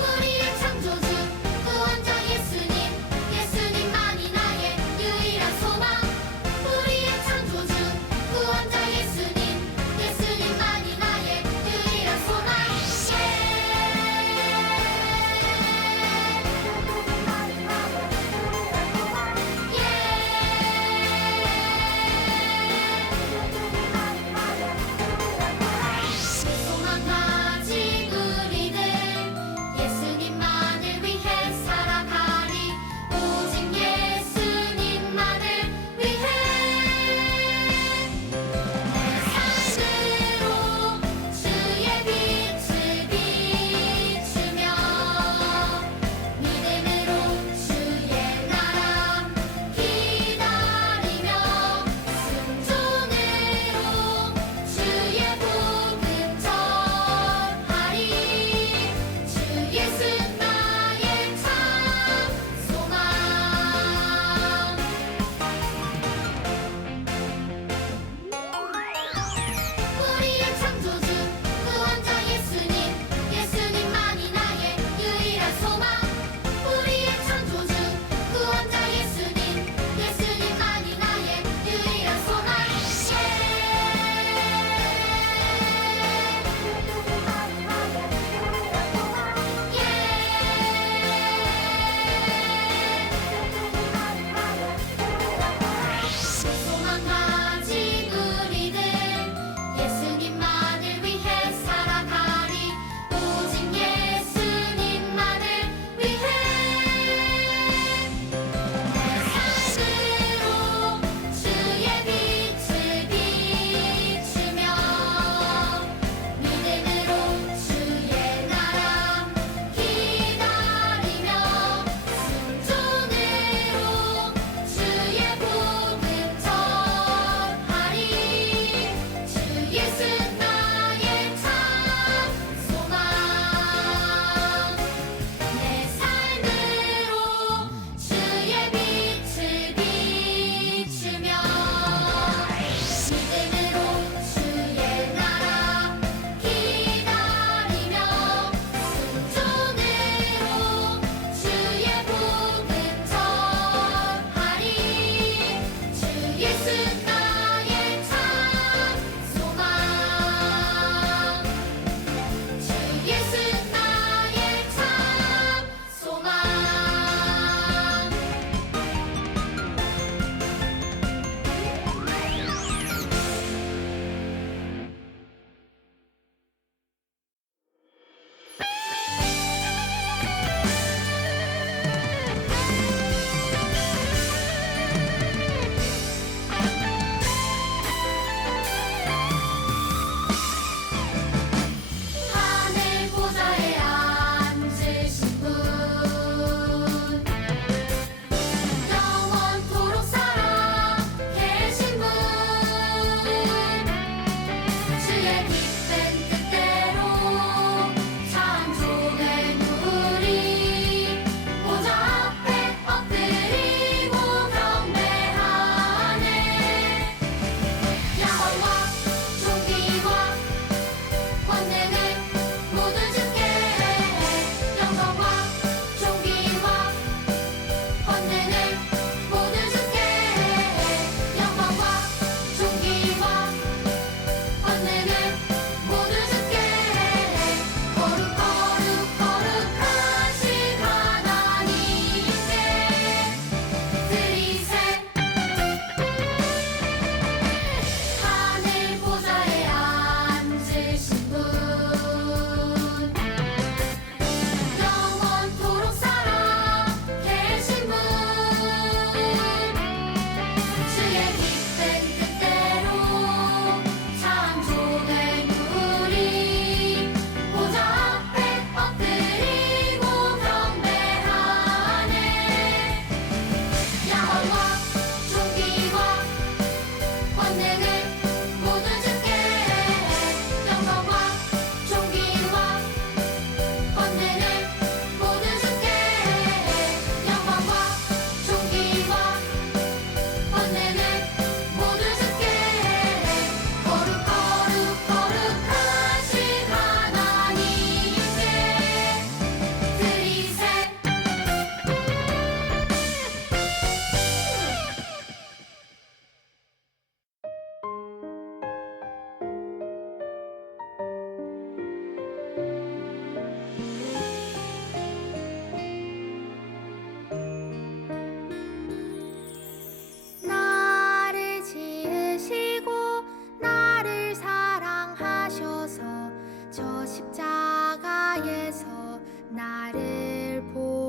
우리의 창조주 구원자 예수님, 예수님만이 나의 유일한 소망. 우리의 창조주 구원자 예수님, 예수님만이 나의 유일한 소망.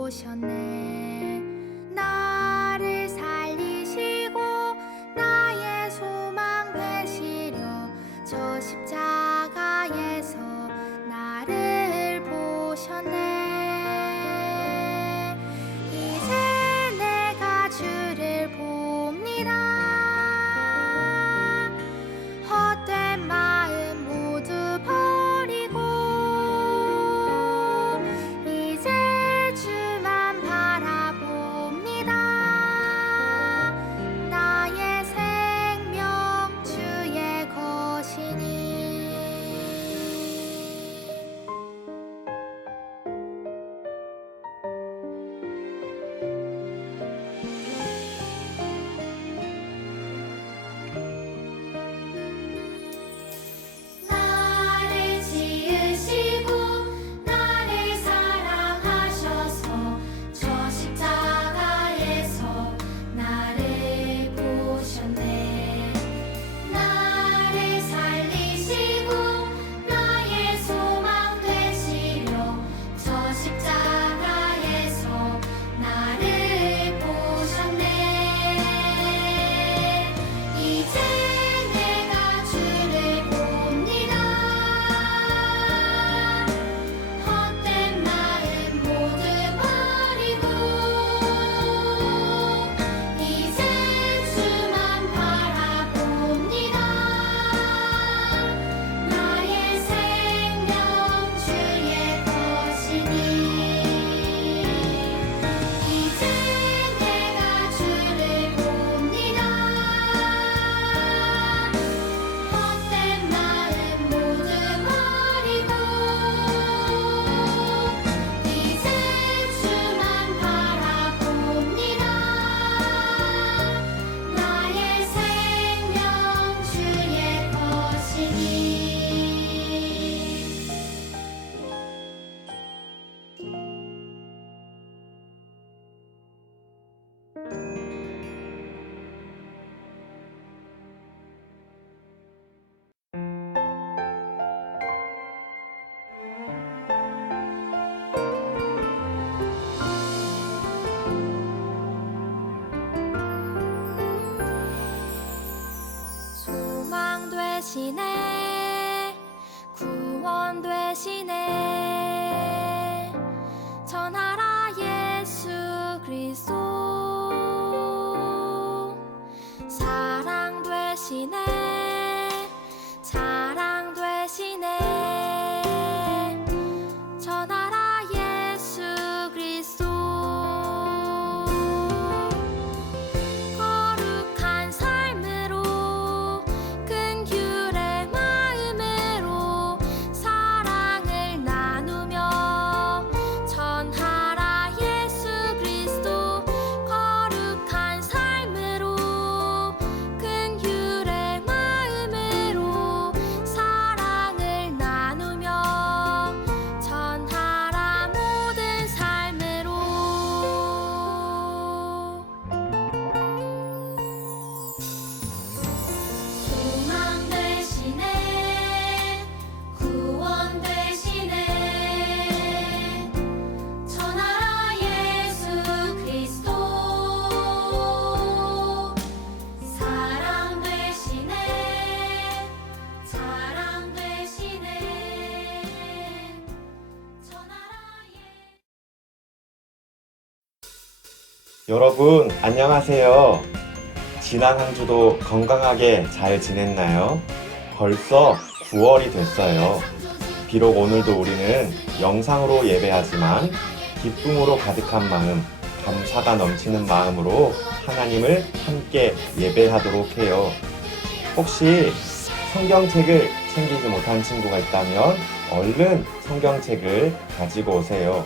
보셨네. 나를 살리시고 나의 소망 되시려 저 십자가에서 나를 보셨네. 이제 내가 주를 봅니다. 헛된 마음 모두 버리고 이제 주만 바라봅니다. 나의 생명 주의 것이니. 나를 지으시고 나를 사랑하셔서 저 십자가에서 나를 보셨네. 나를 살리시고 나의 소망 되시려 저 십자가에서 나를 보셨네. 이제 내가 주를 봅니다. 헛된 마음 모두 버리고 이제 주만 바라봅니다. 나의 생명 주의 것이니. 이제 내가 주를 봅니다. 헛된 마음 모두 버리고 이제 주만 바라봅니다. 나의 생명 주의 것이니. 소망 되시네. 구원 되시네. 전하라 예수 그리스도. 사랑 되시네. 자랑 되시네. 전하라 예수 그리스도. 거룩한 삶으로 큰 규례 마음으로 사랑을 나누며 전하라 예수 그리스도. 거룩한 삶으로 큰 규례 마음으로 사랑을 나누며 전하라 모든 삶으로. 소망 되시네. 구원 되시네. 전하라 예수 그리스도. 사랑 되시네. 자랑 되시네. 전하라 여러분, 안녕하세요. 지난 한 주도 건강하게 잘 지냈나요? 벌써 9월이 됐어요. 비록 오늘도 우리는 영상으로 예배하지만 기쁨으로 가득한 마음, 감사가 넘치는 마음으로 하나님을 함께 예배하도록 해요. 혹시 성경책을 챙기지 못한 친구가 있다면 얼른 성경책을 가지고 오세요.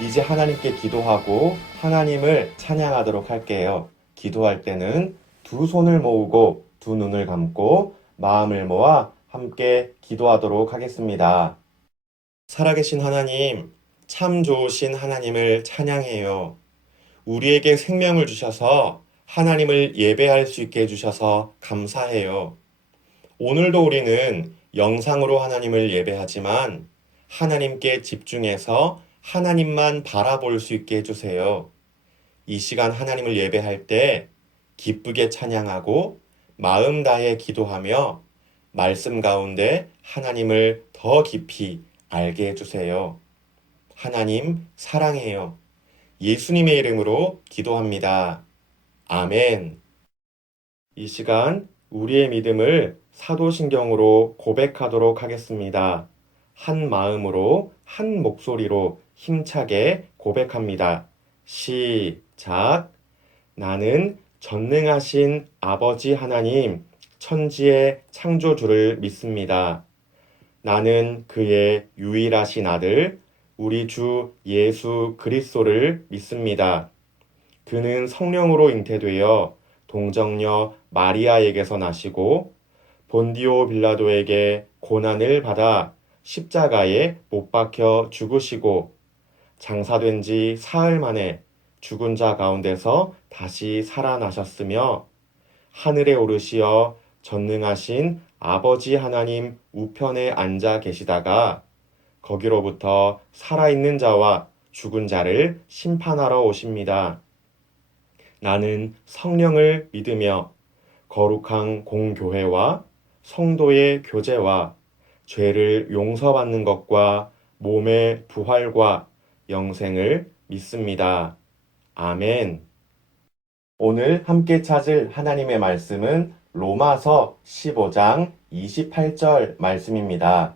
이제 하나님께 기도하고 하나님을 찬양하도록 할게요. 기도할 때는 두 손을 모으고 두 눈을 감고 마음을 모아 함께 기도하도록 하겠습니다. 살아계신 하나님, 참 좋으신 하나님을 찬양해요. 우리에게 생명을 주셔서 하나님을 예배할 수 있게 해주셔서 감사해요. 오늘도 우리는 영상으로 하나님을 예배하지만 하나님께 집중해서 하나님만 바라볼 수 있게 해주세요. 이 시간 하나님을 예배할 때 기쁘게 찬양하고 마음 다해 기도하며 말씀 가운데 하나님을 더 깊이 알게 해주세요. 하나님 사랑해요. 예수님의 이름으로 기도합니다. 아멘. 이 시간 우리의 믿음을 사도신경으로 고백하도록 하겠습니다. 한 마음으로 한 목소리로 힘차게 고백합니다. 시작. 나는 전능하신 아버지 하나님, 천지의 창조주를 믿습니다. 나는 그의 유일하신 아들, 우리 주 예수 그리스도를 믿습니다. 그는 성령으로 잉태되어 동정녀 마리아에게서 나시고 본디오 빌라도에게 고난을 받아 십자가에 못 박혀 죽으시고 장사된 지 사흘 만에 죽은 자 가운데서 다시 살아나셨으며 하늘에 오르시어 전능하신 아버지 하나님 우편에 앉아 계시다가 거기로부터 살아있는 자와 죽은 자를 심판하러 오십니다. 나는 성령을 믿으며 거룩한 공교회와 성도의 교제와 죄를 용서받는 것과 몸의 부활과 영생을 믿습니다. 아멘. 오늘 함께 찾을 하나님의 말씀은 로마서 15장 28절 말씀입니다.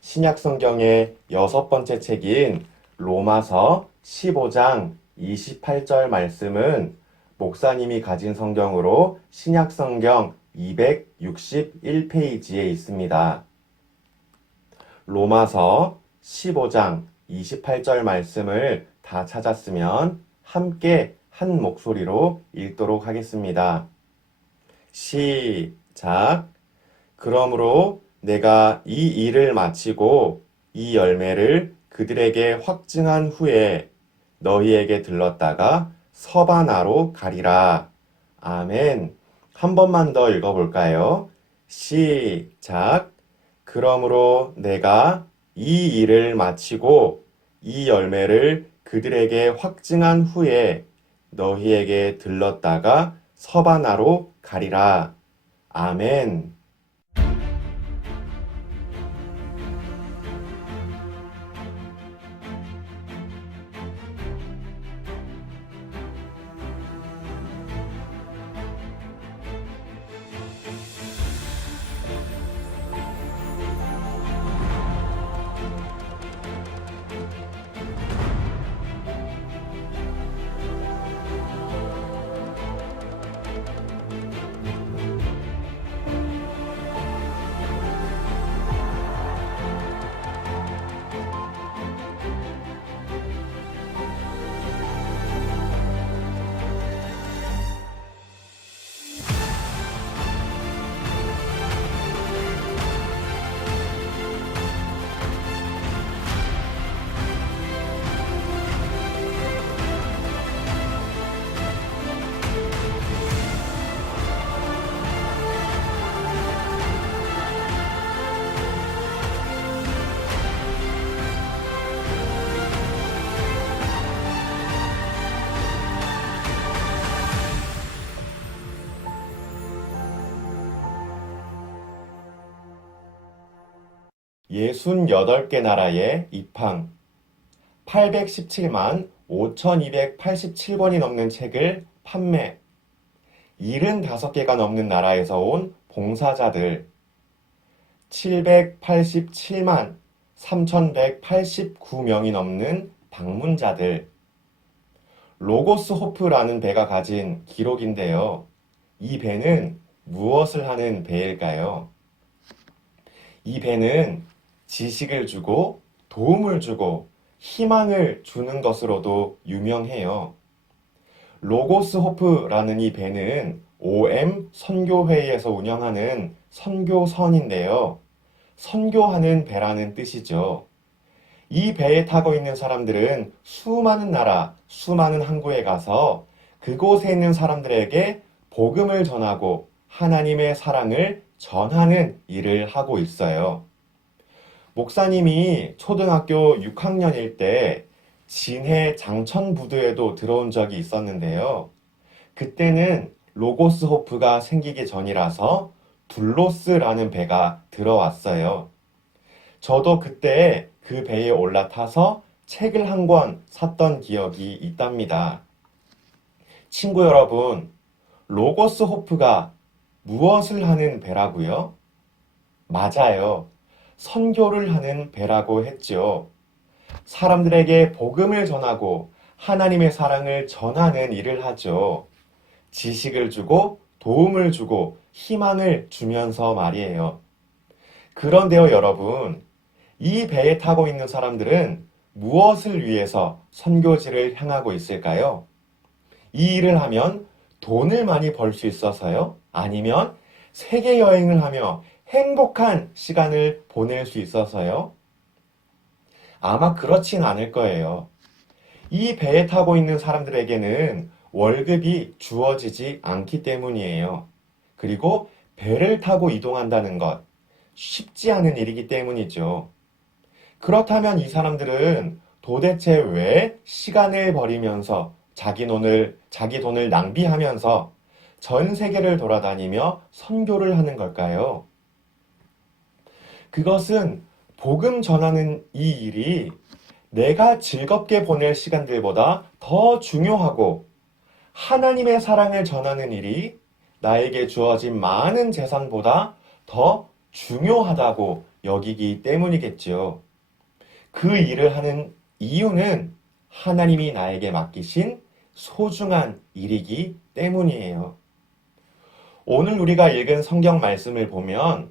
신약 성경의 6번째 책인 로마서 15장 28절 말씀은 목사님이 가진 성경으로 신약 성경 261페이지에 있습니다. 로마서 15장 28절 말씀을 다 찾았으면 함께 한 목소리로 읽도록 하겠습니다. 시작. 그러므로 내가 이 일을 마치고 이 열매를 그들에게 확증한 후에 너희에게 들렀다가 서바나로 가리라. 아멘. 한 번만 더 읽어볼까요? 시작. 그러므로 내가 이 일을 마치고 이 열매를 그들에게 확증한 후에 너희에게 들렀다가 서바나로 가리라. 아멘. 예순여덟 개 나라의 입항 817만 5287권이 넘는 책을 판매 75개가 넘는 나라에서 온 봉사자들 787만 3189명이 넘는 방문자들 로고스 호프라는 배가 가진 기록인데요. 이 배는 무엇을 하는 배일까요? 이 배는 지식을 주고 도움을 주고 희망을 주는 것으로도 유명해요. 로고스 호프라는 이 배는 OM 선교회에서 운영하는 선교선인데요. 선교하는 배라는 뜻이죠. 이 배에 타고 있는 사람들은 수많은 나라, 수많은 항구에 가서 그곳에 있는 사람들에게 복음을 전하고 하나님의 사랑을 전하는 일을 하고 있어요. 목사님이 초등학교 6학년일 때 진해 장천부두에도 들어온 적이 있었는데요. 그때는 로고스 호프가 생기기 전이라서 둘로스라는 배가 들어왔어요. 저도 그때 그 배에 올라타서 책을 한 권 샀던 기억이 있답니다. 친구 여러분, 로고스 호프가 무엇을 하는 배라고요? 맞아요. 선교를 하는 배라고 했죠. 사람들에게 복음을 전하고 하나님의 사랑을 전하는 일을 하죠. 지식을 주고 도움을 주고 희망을 주면서 말이에요. 그런데요, 여러분, 이 배에 타고 있는 사람들은 무엇을 위해서 선교지를 향하고 있을까요? 이 일을 하면 돈을 많이 벌 수 있어서요? 아니면 세계 여행을 하며 행복한 시간을 보낼 수 있어서요? 아마 그렇진 않을 거예요. 이 배에 타고 있는 사람들에게는 월급이 주어지지 않기 때문이에요. 그리고 배를 타고 이동한다는 것, 쉽지 않은 일이기 때문이죠. 그렇다면 이 사람들은 도대체 왜 시간을 버리면서 자기 돈을 낭비하면서 전 세계를 돌아다니며 선교를 하는 걸까요? 그것은 복음 전하는 이 일이 내가 즐겁게 보낼 시간들보다 더 중요하고 하나님의 사랑을 전하는 일이 나에게 주어진 많은 재산보다 더 중요하다고 여기기 때문이겠지요. 그 일을 하는 이유는 하나님이 나에게 맡기신 소중한 일이기 때문이에요. 오늘 우리가 읽은 성경 말씀을 보면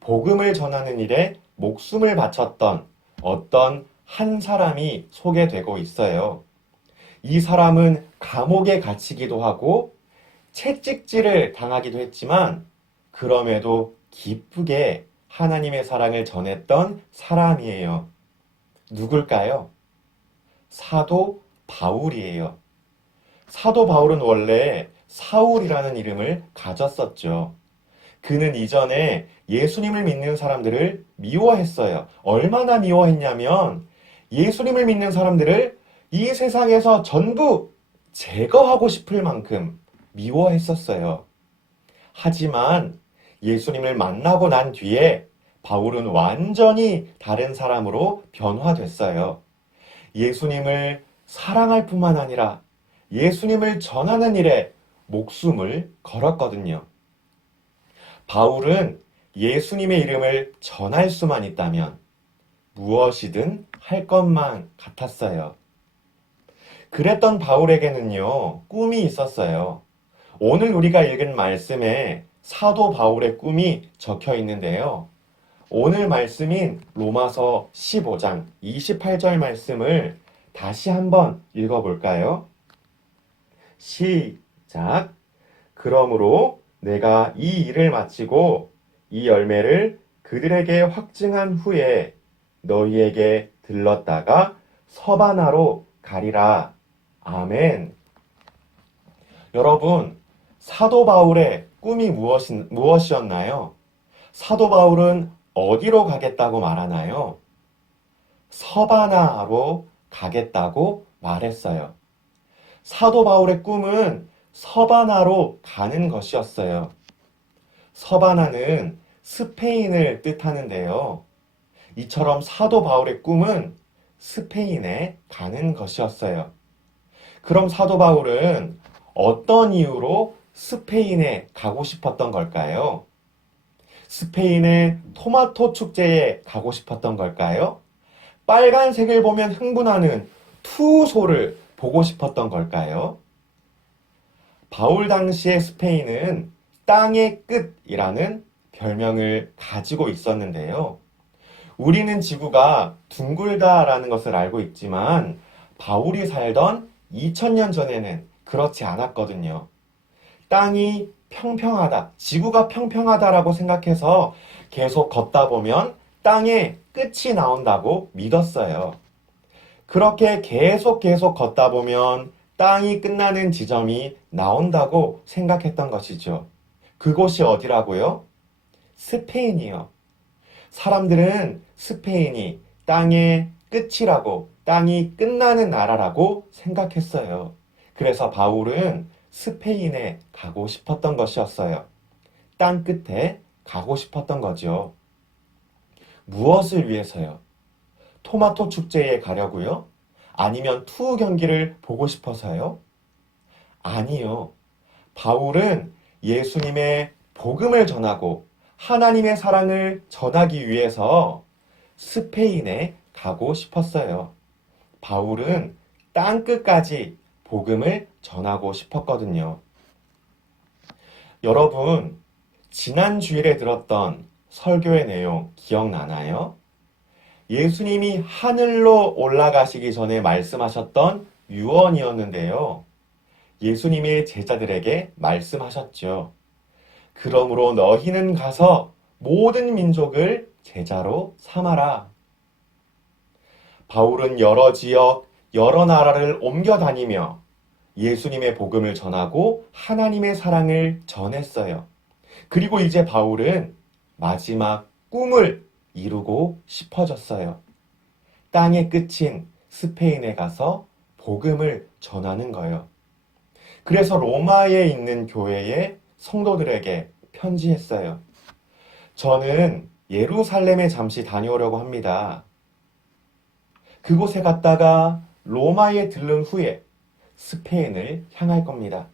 복음을 전하는 일에 목숨을 바쳤던 어떤 한 사람이 소개되고 있어요. 이 사람은 감옥에 갇히기도 하고 채찍질을 당하기도 했지만 그럼에도 기쁘게 하나님의 사랑을 전했던 사람이에요. 누굴까요? 사도 바울이에요. 사도 바울은 원래 사울이라는 이름을 가졌었죠. 그는 이전에 예수님을 믿는 사람들을 미워했어요. 얼마나 미워했냐면 예수님을 믿는 사람들을 이 세상에서 전부 제거하고 싶을 만큼 미워했었어요. 하지만 예수님을 만나고 난 뒤에 바울은 완전히 다른 사람으로 변화됐어요. 예수님을 사랑할 뿐만 아니라 예수님을 전하는 일에 목숨을 걸었거든요. 바울은 예수님의 이름을 전할 수만 있다면 무엇이든 할 것만 같았어요. 그랬던 바울에게는요, 꿈이 있었어요. 오늘 우리가 읽은 말씀에 사도 바울의 꿈이 적혀 있는데요. 오늘 말씀인 로마서 15장 28절 말씀을 다시 한번 읽어볼까요? 시작. 그러므로 내가 이 일을 마치고 이 열매를 그들에게 확증한 후에 너희에게 들렀다가 서바나로 가리라. 아멘. 여러분, 사도 바울의 꿈이 무엇이었나요? 사도 바울은 어디로 가겠다고 말하나요? 서바나로 가겠다고 말했어요. 사도 바울의 꿈은 서바나로 가는 것이었어요. 서바나는 스페인을 뜻하는데요. 이처럼 사도 바울의 꿈은 스페인에 가는 것이었어요. 그럼 사도 바울은 어떤 이유로 스페인에 가고 싶었던 걸까요? 스페인의 토마토 축제에 가고 싶었던 걸까요? 빨간색을 보면 흥분하는 투소를 보고 싶었던 걸까요? 바울 당시의 스페인은 땅의 끝이라는 별명을 가지고 있었는데요. 우리는 지구가 둥글다라는 것을 알고 있지만 바울이 살던 2000년 전에는 그렇지 않았거든요. 땅이 평평하다, 지구가 평평하다라고 생각해서 계속 걷다 보면 땅의 끝이 나온다고 믿었어요. 그렇게 계속 걷다 보면 땅이 끝나는 지점이 나온다고 생각했던 것이죠. 그곳이 어디라고요? 스페인이요. 사람들은 스페인이 땅의 끝이라고, 땅이 끝나는 나라라고 생각했어요. 그래서 바울은 스페인에 가고 싶었던 것이었어요. 땅 끝에 가고 싶었던 거죠. 무엇을 위해서요? 토마토 축제에 가려고요? 아니면 투우 경기를 보고 싶어서요? 아니요. 바울은 예수님의 복음을 전하고 하나님의 사랑을 전하기 위해서 스페인에 가고 싶었어요. 바울은 땅 끝까지 복음을 전하고 싶었거든요. 여러분, 지난 주일에 들었던 설교의 내용 기억나나요? 예수님이 하늘로 올라가시기 전에 말씀하셨던 유언이었는데요. 예수님의 제자들에게 말씀하셨죠. 그러므로 너희는 가서 모든 민족을 제자로 삼아라. 바울은 여러 지역, 여러 나라를 옮겨 다니며 예수님의 복음을 전하고 하나님의 사랑을 전했어요. 그리고 이제 바울은 마지막 꿈을 이루고 싶어졌어요. 땅의 끝인 스페인에 가서 복음을 전하는 거예요. 그래서 로마에 있는 교회의 성도들에게 편지했어요. 저는 예루살렘에 잠시 다녀오려고 합니다. 그곳에 갔다가 로마에 들른 후에 스페인을 향할 겁니다.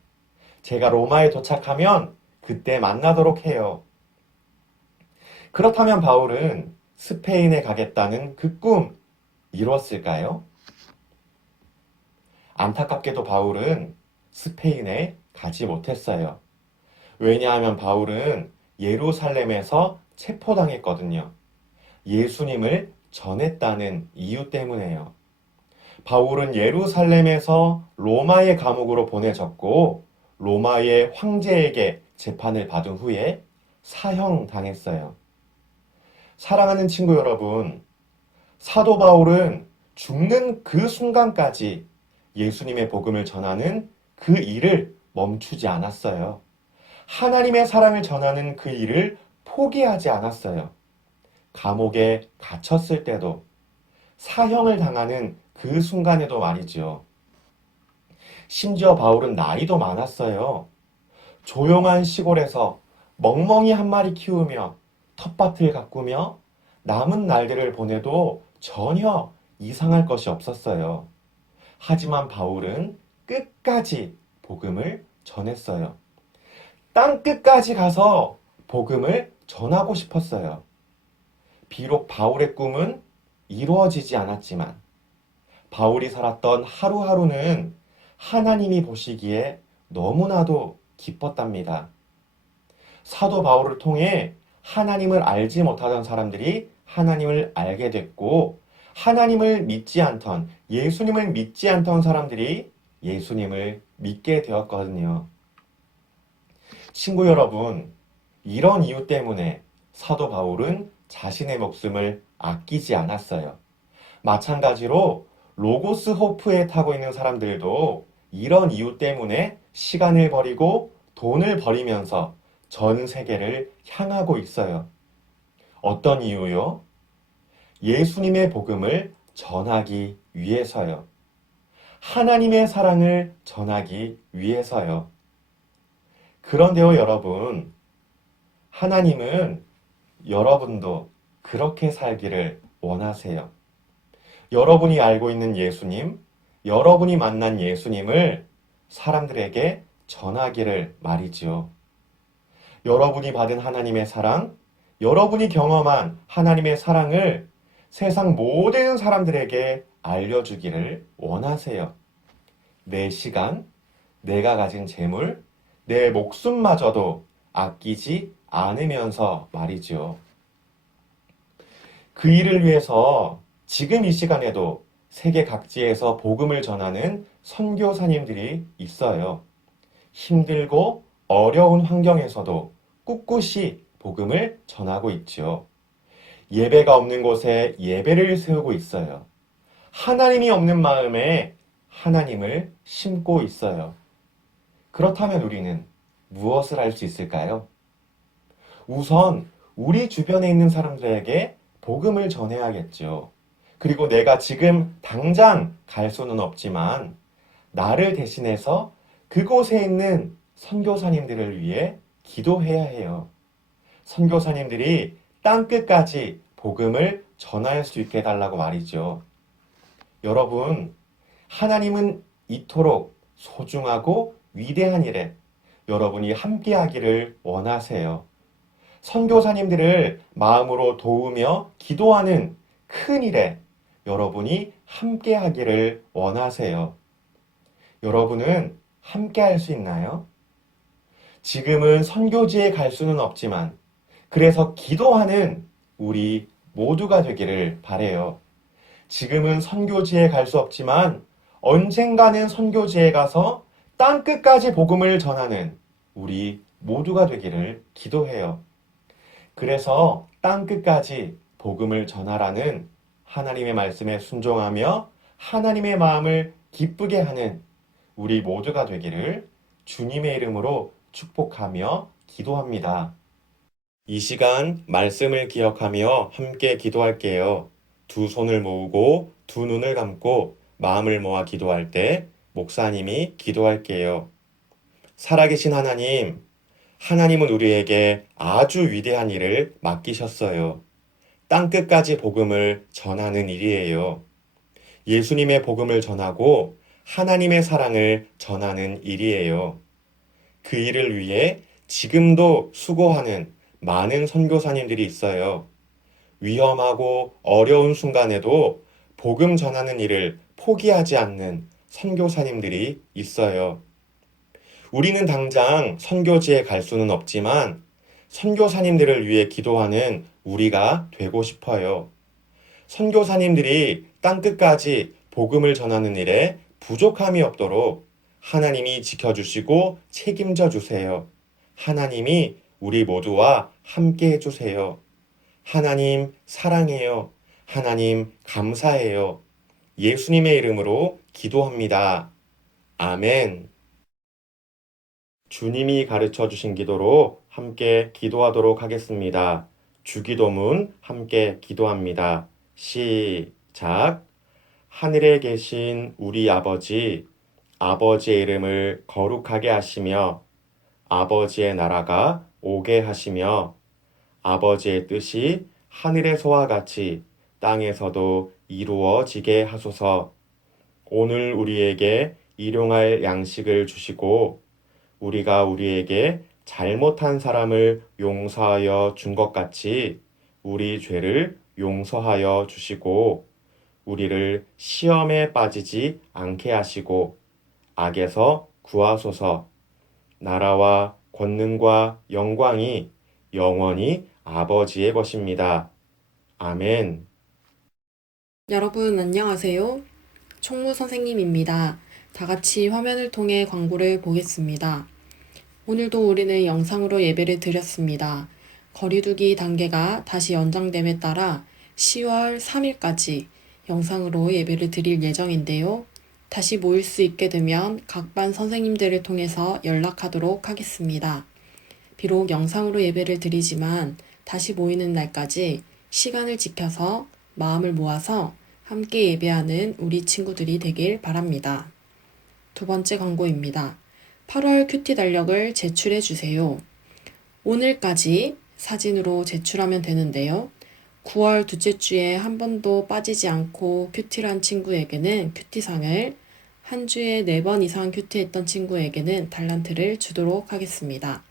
제가 로마에 도착하면 그때 만나도록 해요. 그렇다면 바울은 스페인에 가겠다는 그 꿈 이뤘을까요? 안타깝게도 바울은 스페인에 가지 못했어요. 왜냐하면 바울은 예루살렘에서 체포당했거든요. 예수님을 전했다는 이유 때문에요. 바울은 예루살렘에서 로마의 감옥으로 보내졌고 로마의 황제에게 재판을 받은 후에 사형당했어요. 사랑하는 친구 여러분, 사도 바울은 죽는 그 순간까지 예수님의 복음을 전하는 그 일을 멈추지 않았어요. 하나님의 사랑을 전하는 그 일을 포기하지 않았어요. 감옥에 갇혔을 때도, 사형을 당하는 그 순간에도 말이죠. 심지어 바울은 나이도 많았어요. 조용한 시골에서 멍멍이 한 마리 키우며 텃밭을 가꾸며 남은 날들을 보내도 전혀 이상할 것이 없었어요. 하지만 바울은 끝까지 복음을 전했어요. 땅 끝까지 가서 복음을 전하고 싶었어요. 비록 바울의 꿈은 이루어지지 않았지만 바울이 살았던 하루하루는 하나님이 보시기에 너무나도 기뻤답니다. 사도 바울을 통해 하나님을 알지 못하던 사람들이 하나님을 알게 됐고 하나님을 믿지 않던, 예수님을 믿지 않던 사람들이 예수님을 믿게 되었거든요. 친구 여러분, 이런 이유 때문에 사도 바울은 자신의 목숨을 아끼지 않았어요. 마찬가지로 로고스 호프에 타고 있는 사람들도 이런 이유 때문에 시간을 버리고 돈을 버리면서 전 세계를 향하고 있어요. 어떤 이유요? 예수님의 복음을 전하기 위해서요. 하나님의 사랑을 전하기 위해서요. 그런데요, 여러분, 하나님은 여러분도 그렇게 살기를 원하세요. 여러분이 알고 있는 예수님, 여러분이 만난 예수님을 사람들에게 전하기를 말이지요. 여러분이 받은 하나님의 사랑, 여러분이 경험한 하나님의 사랑을 세상 모든 사람들에게 알려주기를 원하세요. 내 시간, 내가 가진 재물, 내 목숨마저도 아끼지 않으면서 말이죠. 그 일을 위해서 지금 이 시간에도 세계 각지에서 복음을 전하는 선교사님들이 있어요. 힘들고 어려운 환경에서도 꿋꿋이 복음을 전하고 있죠. 예배가 없는 곳에 예배를 세우고 있어요. 하나님이 없는 마음에 하나님을 심고 있어요. 그렇다면 우리는 무엇을 할 수 있을까요? 우선 우리 주변에 있는 사람들에게 복음을 전해야겠죠. 그리고 내가 지금 당장 갈 수는 없지만 나를 대신해서 그곳에 있는 선교사님들을 위해 기도해야 해요. 선교사님들이 땅끝까지 복음을 전할 수 있게 해달라고 말이죠. 여러분, 하나님은 이토록 소중하고 위대한 일에 여러분이 함께하기를 원하세요. 선교사님들을 마음으로 도우며 기도하는 큰 일에 여러분이 함께하기를 원하세요. 여러분은 함께할 수 있나요? 지금은 선교지에 갈 수는 없지만 그래서 기도하는 우리 모두가 되기를 바래요. 지금은 선교지에 갈 수 없지만 언젠가는 선교지에 가서 땅끝까지 복음을 전하는 우리 모두가 되기를 기도해요. 그래서 땅끝까지 복음을 전하라는 하나님의 말씀에 순종하며 하나님의 마음을 기쁘게 하는 우리 모두가 되기를 주님의 이름으로 축복하며 기도합니다. 이 시간 말씀을 기억하며 함께 기도할게요. 두 손을 모으고 두 눈을 감고 마음을 모아 기도할 때 목사님이 기도할게요. 살아계신 하나님, 하나님은 우리에게 아주 위대한 일을 맡기셨어요. 땅끝까지 복음을 전하는 일이에요. 예수님의 복음을 전하고 하나님의 사랑을 전하는 일이에요. 그 일을 위해 지금도 수고하는 많은 선교사님들이 있어요. 위험하고 어려운 순간에도 복음 전하는 일을 포기하지 않는 선교사님들이 있어요. 우리는 당장 선교지에 갈 수는 없지만 선교사님들을 위해 기도하는 우리가 되고 싶어요. 선교사님들이 땅끝까지 복음을 전하는 일에 부족함이 없도록 하나님이 지켜주시고 책임져 주세요. 하나님이 우리 모두와 함께 해주세요. 하나님 사랑해요. 하나님 감사해요. 예수님의 이름으로 기도합니다. 아멘. 주님이 가르쳐 주신 기도로 함께 기도하도록 하겠습니다. 주기도문 함께 기도합니다. 시작. 하늘에 계신 우리 아버지, 아버지의 이름을 거룩하게 하시며 아버지의 나라가 오게 하시며 아버지의 뜻이 하늘에서와 같이 땅에서도 이루어지게 하소서. 오늘 우리에게 일용할 양식을 주시고 우리가 우리에게 잘못한 사람을 용서하여 준 것 같이 우리 죄를 용서하여 주시고 우리를 시험에 빠지지 않게 하시고 악에서 구하소서. 나라와 권능과 영광이 영원히 아버지의 것입니다. 아멘. 여러분 안녕하세요. 총무 선생님입니다. 다 같이 화면을 통해 광고를 보겠습니다. 오늘도 우리는 영상으로 예배를 드렸습니다. 거리두기 단계가 다시 연장됨에 따라 10월 3일까지 영상으로 예배를 드릴 예정인데요. 다시 모일 수 있게 되면 각 반 선생님들을 통해서 연락하도록 하겠습니다. 비록 영상으로 예배를 드리지만 다시 모이는 날까지 시간을 지켜서 마음을 모아서 함께 예배하는 우리 친구들이 되길 바랍니다. 두 번째 광고입니다. 8월 큐티 달력을 제출해 주세요. 오늘까지 사진으로 제출하면 되는데요. 9월 둘째 주에 한 번도 빠지지 않고 큐티를 한 친구에게는 큐티상을, 한 주에 4번 이상 큐티했던 친구에게는 달란트를 주도록 하겠습니다.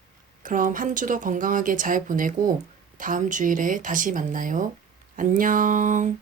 그럼 한 주도 건강하게 잘 보내고 다음 주일에 다시 만나요. 안녕.